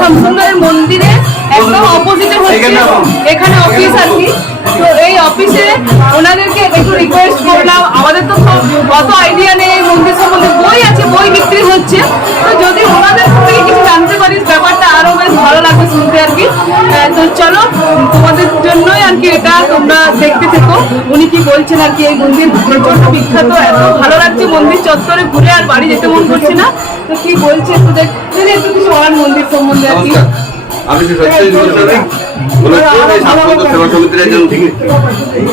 শ্যামসুন্দরের মন্দিরে একদম অপোজিটে হচ্ছে এখানে অফিস আর কি। তো এই অফিসে ওনাদেরকে একটু রিকোয়েস্ট করলাম, আমাদের তো অত আইডিয়া নেই এই মন্দির সম্বন্ধে, বই আছে, বই বিক্রি হচ্ছে, তো যদি ওনাদের থেকে কিছু জানতে পারিস ব্যাপারটা আরো বেশ ভালো লাগবে শুনতে আর কি। তো চলো তোমাদের জন্যই আর কি এটা, তোমরা দেখতে থেকো উনি কি বলছেন আর কি। এই মন্দির প্রচন্ড বিখ্যাত, এত ভালো লাগছে মন্দির চত্বরে ঘুরে, আর বাড়ি যেতে মন করছে না। তো কি বলছে একটু দেখ, যদি একটু কিছু বলার মন্দির সম্বন্ধে আর কি। আমি সত্যজিৎ গোস্বামী শ্যামসুন্দর সেবা সমিতির একজন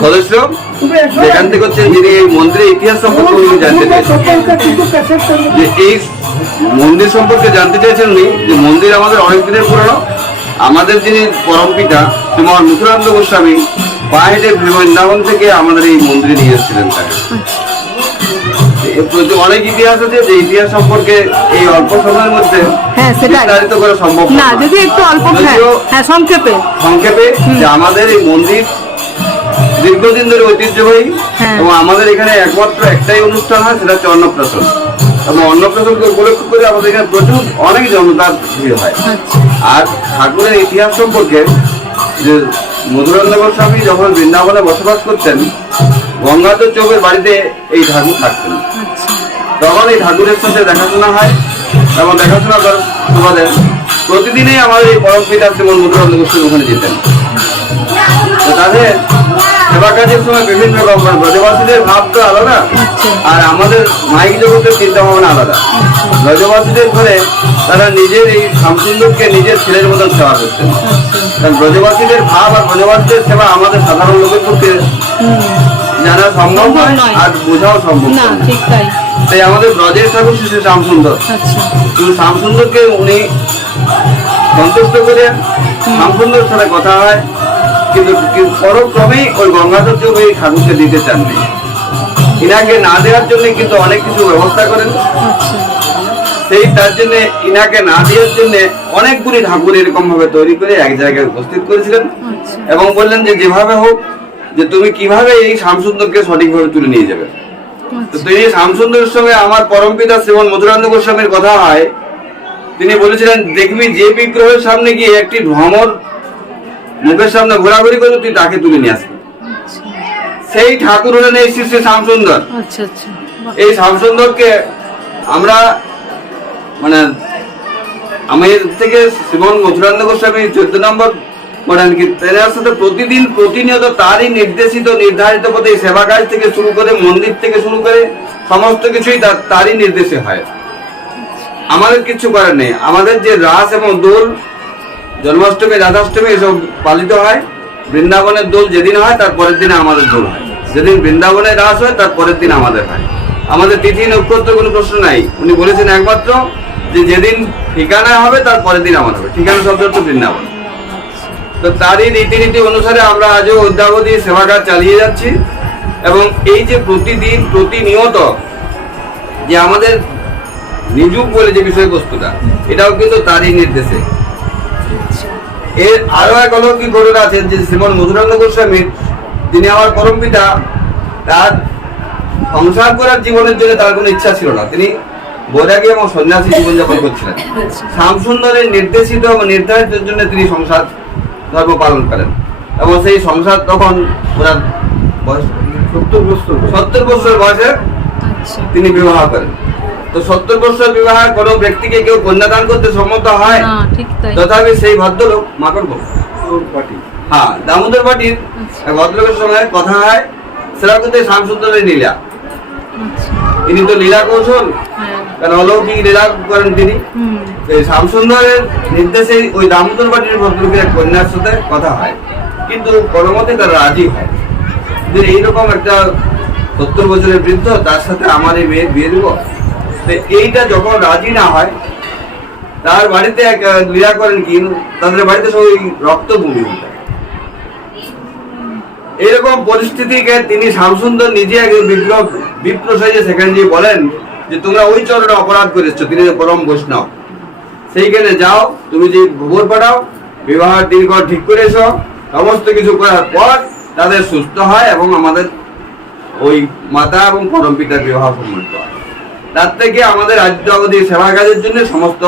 সদস্য। সেখান থেকে হচ্ছে যিনি এই মন্দিরের ইতিহাস সম্পর্কে উনি জানতে চাইছেন, যে এই মন্দির সম্পর্কে জানতে চাইছেন উনি, যে মন্দির আমাদের অনেক দিনের পুরনো। আমাদের যিনি পরম পিতা শ্রীমান মুথুরানন্দ গোস্বামী পাহাড়ে বৃন্দাবন থেকে আমাদের এই মন্দিরে নিয়ে এসেছিলেন তাকে। অনেক ইতিহাস আছে, যে ইতিহাস সম্পর্কে এই অল্প সময়ের মধ্যে বিস্তারিত করা সম্ভব না, যদি একটু অল্প সংক্ষেপে যে আমাদের এই মন্দির দীর্ঘদিন ধরে ঐতিহ্যবাহী, এবং আমাদের এখানে একমাত্র একটাই অনুষ্ঠান হয়, সেটা হচ্ছে অন্নপ্রাশন। এবং অন্নপ্রাশনকে উপলক্ষ করে আমাদের এখানে প্রচুর অনেক জনতার ভিড় হয়। আর ঠাকুরের ইতিহাস সম্পর্কে, যে মধুরানন্দ গোস্বামী যখন বৃন্দাবনে বসবাস করতেন, গঙ্গাধর চৌবের বাড়িতে এই ঠাকুর থাকতেন। তখন এই ঠাকুরের সাথে দেখাশোনা হয়, এবং দেখাশোনা করার সুবাদে প্রতিদিনই আমাদের এই পরম পিতা শ্রীমান মধুরানন্দ গোস্বামী ওখানে যেতেন। তো তাদের সেবা কাজের সময় বিভিন্ন রকম ব্রজবাসীদের ভাব তো আলাদা, আর আমাদের মাইক জগতের চিন্তা ভাবনা আলাদা। ব্রজবাসীদের ঘরে তারা নিজের এই শ্যামসুন্দরকে নিজের ছেলের মতন সেবা করতেন। কারণ ব্রজবাসীদের ভাব আর ব্রজবাসীদের সেবা আমাদের সাধারণ লোকের পক্ষে জানা সম্ভব নয়, আর বোঝাও সম্ভব নয়। তাই আমাদের ব্রজের ঠাকুর শ্রী শ্যামসুন্দর, কিন্তু শ্যামসুন্দরকে উনি সন্তুষ্ট করে শ্যামসুন্দরের সাথে কথা হয়, কিন্তু পরক্রমেই ওই গঙ্গাধর চৌবে এই ঠাকুরকে দিতে চাননি। ইনাকে না দেওয়ার জন্য কিন্তু অনেক কিছু ব্যবস্থা করেন। সেই তার জন্য ইনাকে না দেওয়ার জন্য অনেকগুলি ঠাকুর এরকম ভাবে তৈরি করে এক জায়গায় উপস্থিত করেছিলেন, এবং বললেন যে যেভাবে হোক, যে তুমি কিভাবে এই শ্যামসুন্দরকে সঠিকভাবে তুলে নিয়ে যাবে। তো তিনি শ্যামসুন্দরের সঙ্গে আমার পরম পিতা শ্রীমান মধুরানন্দ গোস্বামীর কথা হয়। তিনি বলেছিলেন, দেখবি যে বিগ্রহের সামনে গিয়ে একটি ভ্রমর মুখের সামনে ঘোরাঘুরি করে, তুই তাকে তুলে নিয়ে আসবি। সেই ঠাকুর হলেন এই শ্রী শ্রী শ্যামসুন্দর। এই শ্যামসুন্দরকে আমরা মানে আমাদের থেকে শ্রীমান মধুরানন্দ গোস্বামী 14 নম্বর মডার্ন কীর্তনের সাথে প্রতিদিন প্রতিনিয়ত তারই নির্দেশিত নির্ধারিত পথে সেবা কাজ থেকে শুরু করে, মন্দির থেকে শুরু করে সমস্ত কিছুই তারই নির্দেশে হয়। আমাদের কিছু করার নেই। আমাদের যে রাস এবং দোল, জন্মাষ্টমী, রাধাষ্টমী এসব পালিত হয়। বৃন্দাবনের দোল যেদিন হয় তার পরের দিনে আমাদের দোল হয়। যেদিন বৃন্দাবনের রাস হয় তার পরের দিন আমাদের হয়। আমাদের তিথি নক্ষত্র কোনো প্রশ্ন নাই। উনি বলেছেন একমাত্র যে যেদিন ঠিকানা হবে তার পরের দিন আমার হবে। ঠিকানা শব্দ হচ্ছে বৃন্দাবন। তো তারই রীতিনীতি অনুসারে আমরা আজও অদ্যাবধি সেবা কাজ চালিয়ে যাচ্ছি। এবং এই যে প্রতিদিন প্রতিনিয়ত যে আমাদের নিযুগ বলে যে বিষয়বস্তুটা, এটাও কিন্তু তারই নির্দেশে। এর আরো এক অলৌকিক ঘটনা আছে, যে শ্রীমান মধুরানন্দ গোস্বামী, তিনি আমার পরম পিতা, তার সংসার করার জীবনের জন্য তার কোনো ইচ্ছা ছিল না। তিনি বৈরাগী এবং সন্ন্যাসী জীবনযাপন করছিলেন। শ্যামসুন্দরের নির্দেশিত এবং নির্ধারিত জন্য তিনি সংসার ধর্ম পালন করেন, এবং সেই সংসার তখন ওনার 70 বছর বয়সে তিনি বিবাহ করেন। তো 70 বছর বিবাহ কোনো ব্যক্তিকে কেউ কন্যাদান করতে সম্মত হয়, তথাপি সেই ভদ্রলোক দামোদর পাটির ভদ্রলোকের সঙ্গে কথা হয়। সেটা কিন্তু শ্যামসুন্দরের লীলা। তিনি তো লীলা কৌশল, কারণ অলৌকিক লীলা করেন তিনি। শ্যামসুন্দরের নির্দেশে ওই দামোদর পাটির ভদ্রলোকের কন্যার সাথে কথা হয়, কিন্তু কোনোমতে তারা রাজি হয় যে এইরকম একটা 70 বছরের বৃদ্ধ, তার সাথে আমার এই মেয়ের বিয়ে দেবো। এইটা যখন রাজি না হয়, তার বাড়িতে এক লীলা করেন কি, তাদের বাড়িতে সব রক্ত বমি হতো। এইরকম পরিস্থিতিকে তিনি শ্যামসুন্দর নিজে এক বিপ্র সাইজে সেখানে গিয়ে বলেন যে তোমরা ওই চরণে অপরাধ করেছো, তিনি পরম বৈষ্ণব, সেইখানে যাও, তুমি যে খবর পাঠাও, বিবাহের দিনক্ষণ ঠিক করে এসো। সমস্ত কিছু করার পর তাদের সুস্থ হয়, এবং আমাদের ওই মাতা এবং পরম পিতার বিবাহ সম্মিলিত হয়। তার থেকে আমাদের রাজ্য অবধি সেবা কাজের জন্য সমস্ত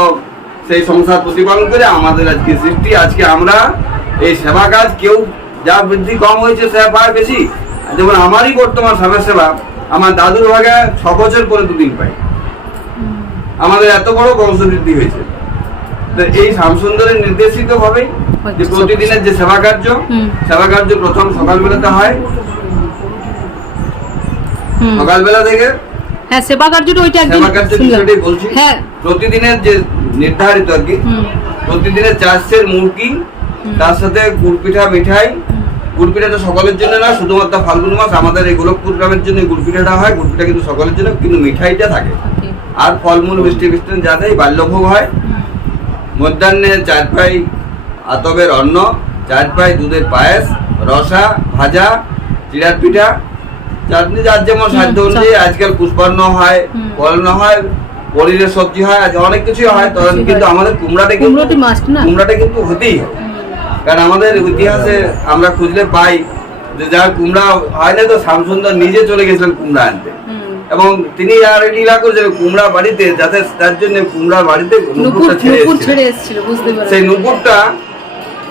সেই সংসার প্রতিপালন করে আমাদের আজকে সৃষ্টি। আজকে আমরা এই সেবা কাজ কেউ যা বৃদ্ধি কম হয়েছে সেবা পায় বেশি। যেমন আমারই বর্তমান স্বামীর সেবা আমার দাদুর ভাগে 6 বছর পরে 2 দিন পাই। আমাদের এত বড় বংশবৃদ্ধি হয়েছে। তো এই শ্যামসুন্দরের নির্দেশিত ভাবে যে প্রতিদিনের যে সেবা কার্য প্রথম সকালবেলাতে হয়, সকালবেলা থেকে সেবা কার্যটা ওইটা বিষয়টাই বলছি। প্রতিদিনের যে নির্ধারিত আর কি, প্রতিদিনের চাষের মুরগি, তার সাথে গুড় পিঠা মিঠাই। গুড় পিঠাটা সকলের জন্য না, শুধুমাত্র ফাল্গুন মাস আমাদের এই গোলকপুর গ্রামের জন্য গুড় পিঠাটা হয়। গুড় পিঠা কিন্তু সকলের জন্য, কিন্তু মিঠাইটা থাকে। আর ফলমূল মিষ্টি যা দেয়, বাল্যভোগ হয়। মধ্যাহ্নে 4 পাই আতবের অন্ন, 4 পাই দুধের পায়েস, রসা, ভাজা, চিড়ার পিঠা, চাটনি, যার যেমন সাধ্য অনুযায়ী। আজকাল পুষ্পান্ন হয়, কলানো হয়, পনিরের সবজি হয়, আজ অনেক কিছু হয়। কিন্তু আমাদের কুমড়াটা কিন্তু হতেই হবে। কারণ আমাদের ইতিহাসে আমরা খুঁজলে পাই যে যার কুমড়া হয় না, তো শ্যামসুন্দর নিজে চলে গেছিলেন কুমড়া আনতে, এবং তিনি আর লীলা করেছিলেন কুমড়া বাড়িতে, যাতে তার জন্য কুমড়ার বাড়িতে নুপুরটা ছেড়ে এসেছিল। সেই নুপুরটা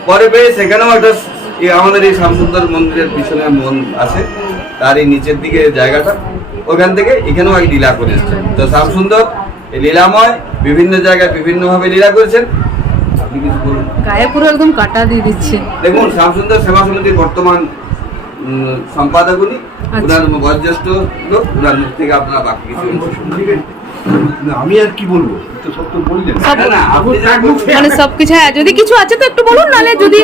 পরে পেয়ে সেখানেও একটা আমাদের এই শ্যামসুন্দর মন্দিরের পিছনে মন আছে, তার এই নিচের দিকে জায়গাটা, ওখান থেকে এখানেও এক লীলা করে এসেছেন। তো শ্যামসুন্দর এই লীলাময় বিভিন্ন জায়গায় বিভিন্ন ভাবে লীলা করেছেন। আপনি কিছু বলুন। গায়ে পুরো একদম কাটা দিয়ে দিচ্ছে। দেখুন, শ্যামসুন্দর সেবা সমিতির বর্তমান সম্পাদক উনি, ওনার বয়োজ্যেষ্ঠ লোক, ওনার মুখ থেকে আপনারা বাকি কিছু আমি আর কি বলবো, তো সব তো বললেন। মানে সবকিছু যদি কিছু আছে তো একটু বলুন, নালে যদি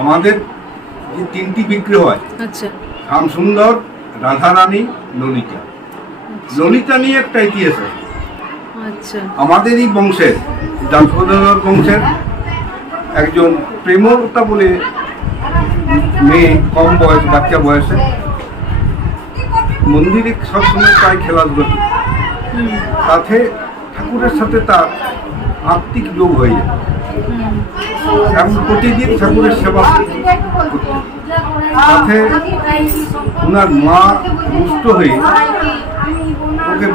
আমাদের যে 3টি বিগ্রহ হয়, আচ্ছা, শ্যামসুন্দর, রাধারানী, ললিতা। ললিতা নিয়ে একটা ইতিহাস আছে। আচ্ছা, আমাদের এই বংশের, দাসপদর বংশের একজন প্রেমলতা বলে মেয়ে, কম বয়স, বাচ্চা বয়সে মন্দিরে সবসময় প্রায় খেলাধুলা, তাতে ঠাকুরের সাথে তার আত্মিক যোগ হয়ে যায় এবং প্রতিদিন ঠাকুরের সেবা করতে। তাতে ওনার মা রুষ্ট হয়ে ওকে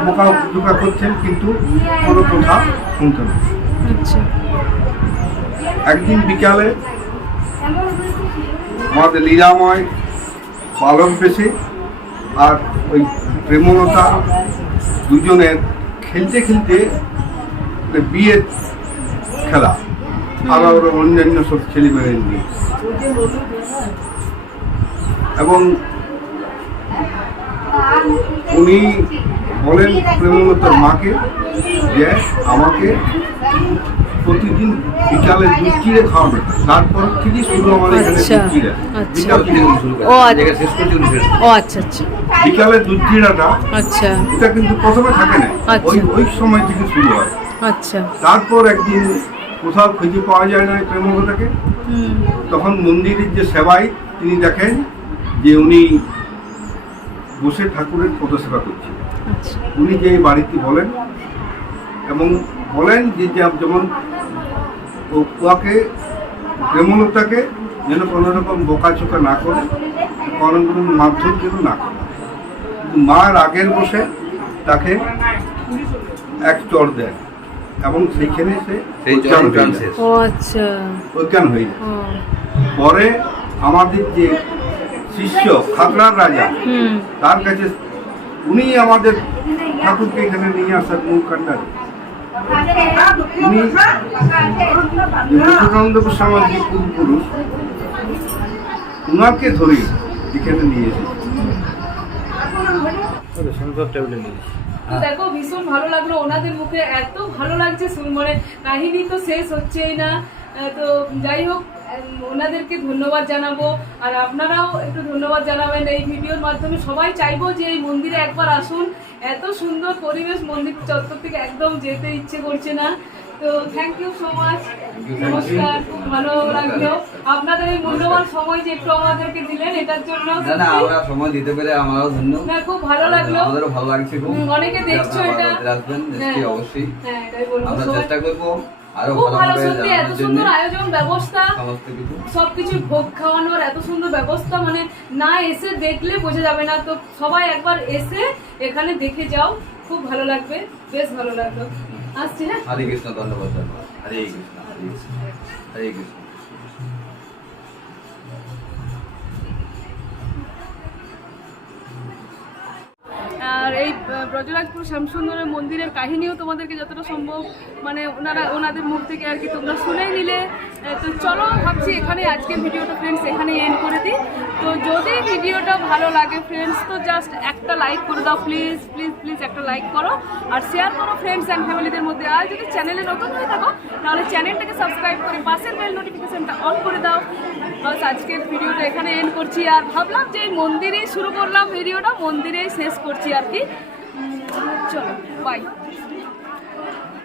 বোকা করছেন, কিন্তু কোনো কথা শুনতেন না। একদিন বিকালে আমাদের লীলাময় পালক বেশি আর ওই প্রেমলতা দুজনের খেলতে খেলতে বিয়ের খেলা, আর অন্যান্য সব ছেলেমেয়ে নিয়ে, এবং উনি বলেন প্রেমলতার মাকে যে আমাকে প্রতিদিন বিকালে দুধ চিড়ে খাওয়াবে। তারপর থেকে শুরু আমার এখানে দুধ চিড়া, বিকালে দুধ চিড়াটা এটা কিন্তু প্রথমে থাকে না, ওই সময় থেকে শুরু হয়। তারপর একদিন কোথাও খুঁজে পাওয়া যায় না প্রেমলতাকে, তখন মন্দিরের যে সেবাই তিনি দেখেন যে উনি বসে ঠাকুরের পদসেবা করছেন। উনি যে বাড়িতে বলেন এবং বলেন যে যেমন ওকে প্রেমলতাকে যেন কোনো রকম বোকাচোকা না করে, কোনো মাধ্যম যেন না করে। মার আগের বসে তাকে এক চড় দেয় এবং সেইখানে সে অজ্ঞান হয়ে যায়। পরে আমাদের যে শিষ্য খাগড়ার রাজা, তার কাছে উনি আমাদের ঠাকুরকে এখানে নিয়ে আসার মূল কাণ্ডারি। উনি মুকুটানন্দ গোস্বামীর যে পূর্বপুরুষ, উনাকে ধরে এখানে নিয়ে এসেছে। দেখো, ভীষণ ভালো লাগলো ওনাদের মুখে, এত ভালো লাগছে মানে কাহিনী তো শেষ হচ্ছেই না। তো যাই হোক, ওনাদেরকে ধন্যবাদ জানাবো, আর আপনারাও একটু ধন্যবাদ জানাবেন এই ভিডিওর মাধ্যমে। সবাই চাইবো যে এই মন্দিরে একবার আসুন, এত সুন্দর পরিবেশ, মন্দির চত্বর থেকে একদম যেতে ইচ্ছে করছে না। তো থ্যাংক ইউ সো মাচ, নমস্কার। খুব ভালো লাগলো আপনাদের এই মূল্যবান সময় যে একটু আমাদেরকে দিলেন, এটার জন্য আমরা সময় দিতে পেরে আমরাও ধন্য। খুব ভালো লাগলো, আমাদেরও ভালো লাগছে খুব। অনেকে দেখছো এটা, আসবেন অবশ্যই, হ্যাঁ এটাই বলবো। আমরা চেষ্টা করবো আরো খুব ভালো, সত্যি এত সুন্দর আয়োজন ব্যবস্থা, সবকিছু ভোগ খাওয়ানোর এত সুন্দর ব্যবস্থা, মানে না এসে দেখলে বোঝা যাবে না। তো সবাই একবার এসে এখানে দেখে যাও, খুব ভালো লাগবে, বেশ ভালো লাগলো। আসছি, হ্যাঁ। হরে কৃষ্ণ, ধন্যবাদ ধন্যবাদ। হরে কৃষ্ণ, হরে কৃষ্ণ, হরে কৃষ্ণ। আর এই ব্রজরাজপুর শ্যামসুন্দরের মন্দিরের কাহিনীও তোমাদেরকে যতটা সম্ভব মানে ওনাদের মুখ থেকে আর কি তোমরা শুনে নিলে। তো চলো ভাবছি এখানে আজকের ভিডিওটা ফ্রেন্ডস এখানে এন্ড করে দিই। তো যদি ভিডিওটা ভালো লাগে ফ্রেন্ডস তো জাস্ট একটা লাইক করে দাও, প্লিজ প্লিজ প্লিজ একটা লাইক করো আর শেয়ার করো ফ্রেন্ডস অ্যান্ড ফ্যামিলিদের মধ্যে। আর যদি চ্যানেলে নতুন হয়ে থাকো তাহলে চ্যানেলটাকে সাবস্ক্রাইব করে পাশের বেল নোটিফিকেশনটা অন করে দাও। বাস আজকের ভিডিওটা এখানে এন্ড করছি। আর ভাবলাম যে এই মন্দিরেই শুরু করলাম ভিডিওটা, মন্দিরেই শেষ করছি আর কি। চলো বাই।